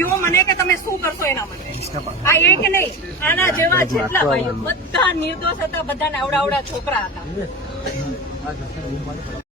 કહો મને કે તમે શું કરશો એના માટે? આ એક નહીં? આના જેવા જેટલા ભાઈઓ બધા નિર્દોષ હતા બધાને આવડા આવડા છોકરા હતા.